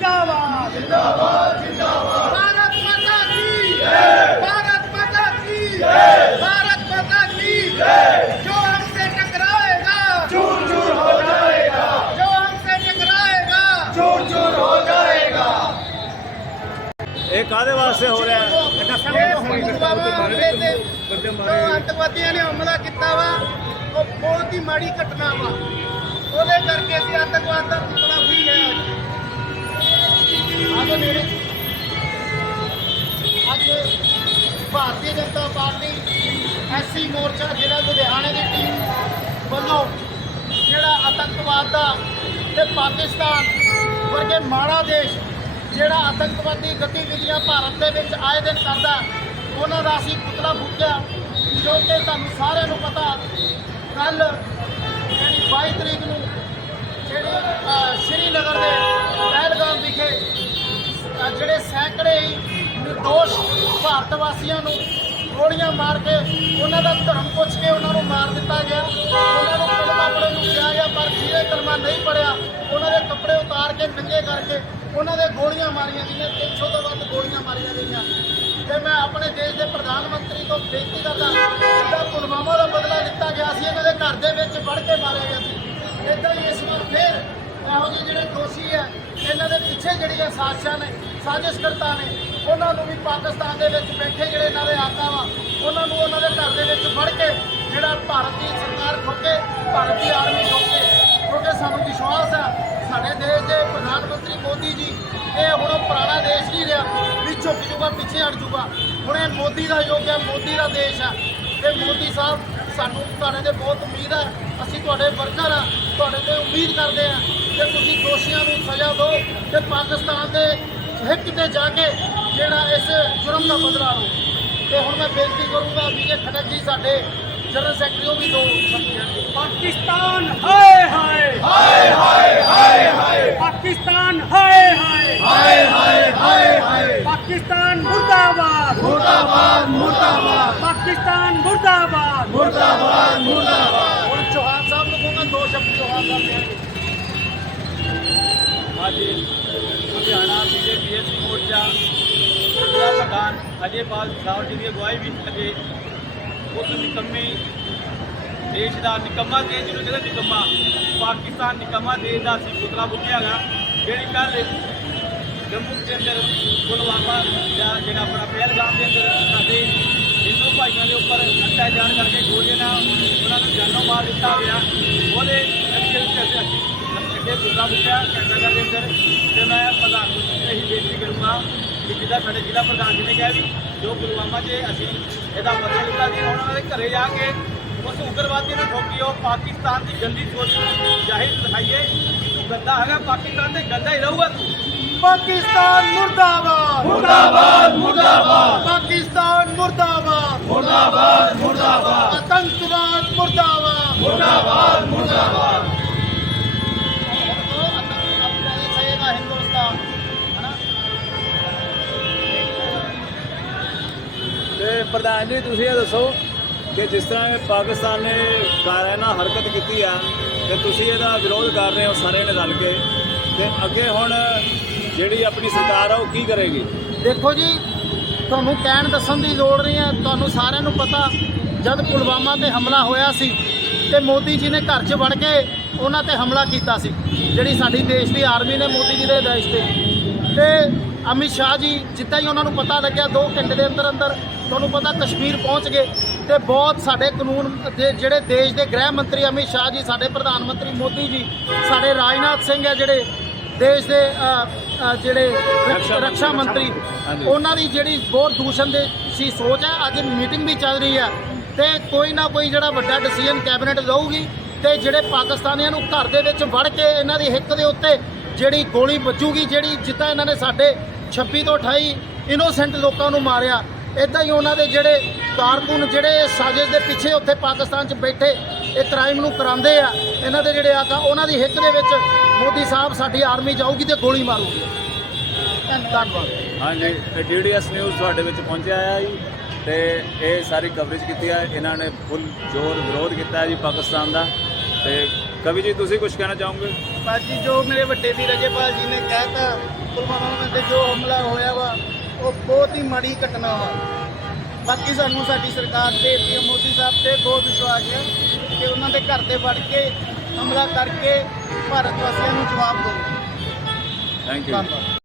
ਜਿੰਦਾਬਾਦ। ਜਿੰਦਾਬਾਦ ਜਿੰਦਾਬਾਦ ਭਾਰਤ ਮਾਤਾ ਕੀ ਜੈ। ਭਾਰਤ ਮਾਤਾ ਕੀ ਜੈ। ਭਾਰਤ ਮਾਤਾ ਜੋ। ਅੰਤਵਾਦੀਆਂ ਨੇ ਹਮਲਾ ਕੀਤਾ ਵਾ। ਉਹ ਬਹੁਤ ਹੀ ਮਾੜੀ ਘਟਨਾ ਵਾ। ਉਹਦੇ ਕਰਕੇ ਅਸੀਂ ਅੰਤਵਾਦ ਦਾ ਪੁਤਲਾ ਵੀ ਲਿਆ ਅੱਜ ਭਾਰਤੀ ਜਨਤਾ ਪਾਰਟੀ ਐਸਸੀ ਮੋਰਚਾ ਜ਼ਿਲ੍ਹਾ ਲੁਧਿਆਣੇ ਦੀ ਟੀਮ ਵੱਲੋਂ ਜਿਹੜਾ ਆਤੰਕਵਾਦ ਦਾ ਤੇ ਪਾਕਿਸਤਾਨ ਵਰਗੇ ਮਾੜਾ ਦੇਸ਼ ਜਿਹੜਾ ਆਤੰਕਵਾਦੀ ਗਤੀਵਿਧੀਆਂ ਭਾਰਤ ਦੇ ਵਿੱਚ ਆਏ ਦਿਨ ਕਰਦਾ, ਉਹਨਾਂ ਦਾ ਅਸੀਂ ਪੁਤਲਾ ਫੂਕਿਆ, ਜੋ ਕਿ ਤੁਹਾਨੂੰ ਸਾਰਿਆਂ ਨੂੰ ਪਤਾ ਕੱਲ ਜਿਹੜੀ 22 ਤਰੀਕ ਨੂੰ ਜਿਹੜੀ ਸ਼੍ਰੀਨਗਰ ਦੇ ਜਿਹੜੇ ਸੈਂਕੜੇ ਹੀ ਨਿਰਦੋਸ਼ ਭਾਰਤ ਵਾਸੀਆਂ ਨੂੰ ਗੋਲੀਆਂ ਮਾਰ ਕੇ ਉਹਨਾਂ ਦਾ ਧਰਮ ਪੁੱਛ ਕੇ ਉਹਨਾਂ ਨੂੰ ਮਾਰ ਦਿੱਤਾ ਗਿਆ। ਉਹਨਾਂ ਨੂੰ ਕਲਮਾ ਪੜ੍ਹਨ ਨੂੰ ਕਿਹਾ ਗਿਆ, ਪਰ ਜਿਹਨੇ ਕਲਮਾ ਨਹੀਂ ਪੜਿਆ ਉਹਨਾਂ ਦੇ ਕੱਪੜੇ ਉਤਾਰ ਕੇ ਨੰਗੇ ਕਰਕੇ ਉਹਨਾਂ ਦੇ ਗੋਲੀਆਂ ਮਾਰੀਆਂ ਗਈਆਂ 300 ਤੋਂ ਵੱਧ ਗੋਲੀਆਂ ਮਾਰੀਆਂ ਗਈਆਂ। ਤੇ ਮੈਂ ਆਪਣੇ ਦੇਸ਼ ਦੇ ਪ੍ਰਧਾਨ ਮੰਤਰੀ ਤੋਂ ਬੇਨਤੀ ਕਰਦਾ ਜਿਹੜਾ ਪੁਲਵਾਮਾ ਦਾ ਬਦਲਾ ਲਿੱਤਾ ਗਿਆ ਸੀ, ਇਹਨਾਂ ਦੇ ਘਰ ਦੇ ਵਿੱਚ ਵੜ ਕੇ ਮਾਰਿਆ ਗਿਆ ਸੀ। ਇਦਾਂ ਹੀ ਇਸ ਵਾਰ ਫੇਰ ਇਹੋ ਜਿਹੇ ਜਿਹੜੇ ਦੋਸ਼ੀ ਹੈ, ਇਹਨਾਂ ਦੇ ਪਿੱਛੇ ਜਿਹੜੀਆਂ ਸਾਜ਼ਿਸ਼ਾਂ ਨੇ ਸਾਜ਼ਿਸ਼ਕਰਤਾ ਨੇ। ਉਹਨਾਂ ਨੂੰ ਵੀ ਪਾਕਿਸਤਾਨ ਦੇ ਵਿੱਚ ਬੈਠੇ ਜਿਹੜੇ ਇਹਨਾਂ ਦੇ ਆਕਾ ਵਾ ਉਹਨਾਂ ਨੂੰ ਉਹਨਾਂ ਦੇ ਘਰ ਦੇ ਵਿੱਚ ਫੜ ਕੇ, ਜਿਹੜਾ ਭਾਰਤ ਦੀ ਸਰਕਾਰ ਠੋਕੇ ਭਾਰਤ ਦੀ ਆਰਮੀ ਠੋਕੇ ਕਿਉਂਕਿ ਸਾਨੂੰ ਵਿਸ਼ਵਾਸ ਆ, ਸਾਡੇ ਦੇਸ਼ ਦੇ ਪ੍ਰਧਾਨ ਮੰਤਰੀ ਮੋਦੀ ਜੀ, ਇਹ ਹੁਣ ਪੁਰਾਣਾ ਦੇਸ਼ ਨਹੀਂ ਰਿਹਾ, ਵੀ ਝੁਕ ਜੂਗਾ, ਪਿੱਛੇ ਹਟ ਜੂਗਾ। ਹੁਣ ਇਹ ਮੋਦੀ ਦਾ ਯੁੱਗ ਹੈ ਮੋਦੀ ਦਾ ਦੇਸ਼ ਹੈ ਤੇ ਮੋਦੀ ਸਾਹਿਬ, ਸਾਨੂੰ ਤੁਹਾਡੇ ਤੇ ਬਹੁਤ ਉਮੀਦ ਹੈ ਅਸੀਂ ਤੁਹਾਡੇ ਵਰਕਰ ਆ, ਤੁਹਾਡੇ ਤੇ ਉਮੀਦ ਕਰਦੇ ਆ ਕਿ ਤੁਸੀਂ ਦੋਸ਼ੀਆਂ ਨੂੰ ਸਜ਼ਾ ਦਿਓ ਤੇ ਪਾਕਿਸਤਾਨ ਦੇ ਹਿੱਕ ਤੇ ਜਾ ਕੇ ਜਿਹੜਾ ਇਸ ਜੁਰਮ ਦਾ ਬਦਲਾ ਲਓ ਤੇ ਹੁਣ ਮੈਂ ਬੇਨਤੀ ਕਰੂੰਗਾ ਵਿਜੇ ਖਟਕ ਜੀ ਸਾਡੇ ਜਨਰਲ ਸੈਕਟਰੀ ਉਹ ਵੀ ਦੋ ਸ਼ਬਦ ਕਹਿਣਗੇ ਪਾਕਿਸਤਾਨ ਹਾਏ ਹਾਏ ਹਾਏ ਹਾਏ ਹਾਏ ਹਾਏ ਪਾਕਿਸਤਾਨ ਹਾਏ ਹਾਏ ਹਾਏ ਹਾਏ ਹਾਏ ਹਾਏ ਪਾਕਿਸਤਾਨ ਮੁਰਦਾਬਾਦ ਮੁਰਦਾਬਾਦ ਮੁਰਦਾਬਾਦ ਪਾਕਿਸਤਾਨ ਮੁਰਦਾਬਾਦ ਮੁਰਦਾਬਾਦ ਮੁਰਦਾਬਾਦ ਹੁਣ ਚੌਹਾਨ ਸਾਹਿਬ ਨੂੰ ਕਹੂੰਗਾ ਦੋ ਸ਼ਬਦ ਚੌਹਾਨ ਸਾਹਿਬ ਕਹਿਣਗੇ ਅੱਜ ਲੁਧਿਆਣਾ ਮੋਰਚਾ ਜ਼ਿਲ੍ਹਾ ਪ੍ਰਧਾਨ ਅਜੇਪਾਲ ਸਾਹਿਬ ਜੀ ਦੀ ਅਗਵਾਈ ਵਿੱਚ ਅਜੇ ਉਸ ਨਿਕੰਮੀ ਦੇਸ਼ ਦਾ ਨਿਕੰਮਾ ਦੇਸ਼ ਜਿਹਨੂੰ ਜਿਹੜਾ ਨਿਕੰਮਾ, ਪਾਕਿਸਤਾਨ ਨਿਕੰਮਾ ਦੇਸ਼ ਦਾ ਅਸੀਂ ਪੁਤਲਾ ਬੁੱਝਿਆਗਾ ਜਿਹੜੀ ਕੱਲ ਜੰਮੂ ਦੇ ਅੰਦਰ ਪੁਲਵਾਮਾ ਜਾਂ ਜਿਹੜਾ ਆਪਣਾ ਪਹਿਲਗਾਮ ਦੇ ਅੰਦਰ ਸਾਡੇ ਹਿੰਦੂ ਭਾਈਆਂ ਦੇ ਉੱਪਰ ਅਤਿਆਚਾਰ ਕਰਕੇ ਗੋਲੀਆਂ ਨਾਲ ਉਹਨਾਂ ਨੂੰ ਜਾਨੋਂ ਮਾਰ ਦਿੱਤਾ ਗਿਆ। ਉਹਦੇ ਅੱਗੇ ਵਿੱਚ ਅਸੀਂ ਅੱਗੇ ਪੁਤਲਾ ਬੁੱਝਿਆ, ਕੈਨੇਡਾ ਦੇ ਅੰਦਰ ਤੇ ਮੈਂ ਪ੍ਰਧਾਨ ਮੰਤਰੀ ਨੂੰ ਇਹੀ ਕਰੂੰਗਾ ਕਿ ਜਿੱਦਾਂ ਸਾਡੇ ਜ਼ਿਲ੍ਹਾ ਪ੍ਰਧਾਨ ਜੀ ਨੇ ਕਿਹਾ ਵੀ ਜੋ ਪੁਲਵਾਮਾ 'ਚ ਅਸੀਂ ਇਹਦਾ ਬਦਲਾ ਲਿੱਤਾ ਸੀ ਹੁਣ ਉਹਨਾਂ ਦੇ ਘਰੇ ਜਾ ਕੇ ਉਸ ਉਗਰਵਾਦੀ ਨੂੰ ਠੋਕੀਓ ਪਾਕਿਸਤਾਨ ਦੀ ਗੰਦੀ ਸੋਚ ਨੂੰ ਜ਼ਾਹਿਰ ਦਿਖਾਈਏ। ਕਿ ਤੂੰ ਗੰਦਾ ਹੈਗਾ ਪਾਕਿਸਤਾਨ ਤੇ ਗੰਦਾ ਹੀ ਰਹੂਗਾ ਤੂੰ। ਪਾਕਿਸਤਾਨ ਮੁਰਦਾਬਾਦ। ਮੁਰਦਾਬਾਦ ਮੁਰਦਾਬਾਦ। ਪਾਕਿਸਤਾਨ ਮੁਰਦਾਬਾਦ। ਮੁਰਦਾਬਾਦ ਮੁਰਦਾਬਾਦ। ਆਤੰਕਵਾਦ ਮੁਰਦਾਬਾਦ। ਮੁਰਦਾਬਾਦ ਮੁਰਦਾਬਾਦ। ਪ੍ਰਧਾਨ ਜੀ, ਤੁਸੀਂ ਇਹ ਦੱਸੋ ਕਿ ਜਿਸ ਤਰ੍ਹਾਂ ਪਾਕਿਸਤਾਨ ਨੇ ਕਾਰਾਨਾ ਹਰਕਤ ਕੀਤੀ ਆ, ਤੇ ਤੁਸੀਂ ਇਹਦਾ ਵਿਰੋਧ ਕਰ ਰਹੇ ਹੋ ਸਾਰੇ ਨੇ ਰਲ ਕੇ। ਤੇ ਅੱਗੇ ਹੁਣ ਜਿਹੜੀ ਆਪਣੀ ਸਰਕਾਰ ਆ, ਉਹ ਕੀ ਕਰੇਗੀ? ਦੇਖੋ ਜੀ, ਤੁਹਾਨੂੰ ਕਹਿਣ ਦੱਸਣ ਦੀ ਲੋੜ ਨਹੀਂ ਹੈ, ਤੁਹਾਨੂੰ ਸਾਰਿਆਂ ਨੂੰ ਪਤਾ, ਜਦ ਪੁਲਵਾਮਾ ਤੇ ਹਮਲਾ ਹੋਇਆ ਸੀ, ਤੇ ਮੋਦੀ ਜੀ ਨੇ ਘਰ 'ਚ ਵੜ ਕੇ ਉਹਨਾਂ ਤੇ ਹਮਲਾ ਕੀਤਾ ਸੀ, ਜਿਹੜੀ ਸਾਡੀ ਦੇਸ਼ ਦੀ ਆਰਮੀ ਨੇ ਮੋਦੀ ਜੀ ਦੇ ਦੇਸ਼ ਤੇ। ਤੇ ਅਮਿਤ ਸ਼ਾਹ ਜੀ ਜਿੱਦਾਂ ਹੀ ਉਹਨਾਂ ਨੂੰ ਪਤਾ ਲੱਗਿਆ 2 ਘੰਟੇ ਦੇ ਅੰਦਰ ਅੰਦਰ ਤੁਹਾਨੂੰ ਪਤਾ ਕਸ਼ਮੀਰ ਪਹੁੰਚ ਗਏ ਤੇ ਬਹੁਤ ਸਾਡੇ ਕਾਨੂੰਨ ਦੇ ਜਿਹੜੇ ਦੇਸ਼ ਦੇ ਗ੍ਰਹਿ ਮੰਤਰੀ ਅਮਿਤ ਸ਼ਾਹ ਜੀ ਸਾਡੇ ਪ੍ਰਧਾਨ ਮੰਤਰੀ ਮੋਦੀ ਜੀ ਸਾਡੇ ਰਾਜਨਾਥ ਸਿੰਘ ਹੈ ਜਿਹੜੇ ਦੇਸ਼ ਦੇ ਜਿਹੜੇ ਰੱਖਿਆ ਮੰਤਰੀ। ਉਹਨਾਂ ਦੀ ਜਿਹੜੀ ਬਹੁਤ ਦੂਸ਼ਣ ਦੇ ਸੀ ਸੋਚ ਹੈ ਅੱਜ ਮੀਟਿੰਗ ਵੀ ਚੱਲ ਰਹੀ ਹੈ ਤੇ ਕੋਈ ਨਾ ਕੋਈ ਜਿਹੜਾ ਵੱਡਾ ਡਿਸੀਜਨ ਕੈਬਨਿਟ ਲਊਗੀ ਤੇ ਜਿਹੜੇ ਪਾਕਿਸਤਾਨੀਆਂ ਨੂੰ ਘਰ ਦੇ ਵਿੱਚ ਵੜ ਕੇ ਇਹਨਾਂ ਦੀ ਹਿੱਕ ਦੇ ਉੱਤੇ ਜਿਹੜੀ ਗੋਲੀ ਵੱਜੂਗੀ ਜਿਹੜੀ ਜਿੱਦਾਂ ਇਹਨਾਂ ਨੇ ਸਾਡੇ 26 ਤੋਂ 28 ਇਨੋਸੈਂਟ ਲੋਕਾਂ ਨੂੰ ਮਾਰਿਆ। ਇਦਾਂ ਹੀ ਉਹਨਾਂ ਦੇ ਜਿਹੜੇ ਕਾਰਕੁਨ, ਜਿਹੜੇ ਸਾਜ਼ਿਸ਼ ਦੇ ਪਿੱਛੇ ਉੱਥੇ ਪਾਕਿਸਤਾਨ 'ਚ ਬੈਠੇ, ਇਹ ਕ੍ਰਾਈਮ ਨੂੰ ਕਰਾਉਂਦੇ ਆ। ਇਹਨਾਂ ਦੇ ਜਿਹੜੇ ਆਕਾ ਉਹਨਾਂ ਦੀ ਹਿੱਕ ਦੇ ਵਿੱਚ ਮੋਦੀ ਸਾਹਿਬ ਸਾਡੀ ਆਰਮੀ ਜਾਊਗੀ ਤੇ ਗੋਲੀ ਮਾਰੂਗੀ। ਧੰਨਵਾਦ। ਹਾਂਜੀ ਤੇ ਡੀਡੀਐਸ ਨਿਊਜ਼ ਤੁਹਾਡੇ ਵਿੱਚ ਪਹੁੰਚਿਆ ਆ ਜੀ। ਤੇ ਇਹ ਸਾਰੀ ਕਵਰੇਜ ਕੀਤੀ ਹੈ ਇਹਨਾਂ ਨੇ ਫੁੱਲ ਜ਼ੋਰ ਵਿਰੋਧ ਕੀਤਾ ਹੈ ਜੀ ਪਾਕਿਸਤਾਨ ਦਾ। ਤੇ ਕਵੀ ਜੀ, ਤੁਸੀਂ ਕੁਝ ਕਹਿਣਾ ਚਾਹੋਗੇ? ਬਾਜੀ ਜੋ ਮੇਰੇ ਵੱਡੇ ਵੀਰ ਅਜੇਪਾਲ ਜੀ ਨੇ ਕਹਿਤਾ ਪੁਲਵਾਮਾ ਤੇ ਜੋ ਹਮਲਾ ਹੋਇਆ ਵਾ ਉਹ ਬਹੁਤ ਹੀ ਮਾੜੀ ਘਟਨਾ ਵਾ। ਬਾਕੀ ਸਾਨੂੰ ਸਾਡੀ ਸਰਕਾਰ ਤੇ ਪੀਐਮ ਮੋਦੀ ਸਾਹਿਬ ਤੇ ਬਹੁਤ ਵਿਸ਼ਵਾਸ ਹੈ ਕਿ ਉਹਨਾਂ ਦੇ ਘਰ ਤੇ ਵੜ ਕੇ ਹਮਲਾ ਕਰਕੇ ਭਾਰਤ ਵਾਸੀਆਂ ਨੂੰ ਜਵਾਬ ਦੇਣਗੇ ਥੈਂਕ ਯੂ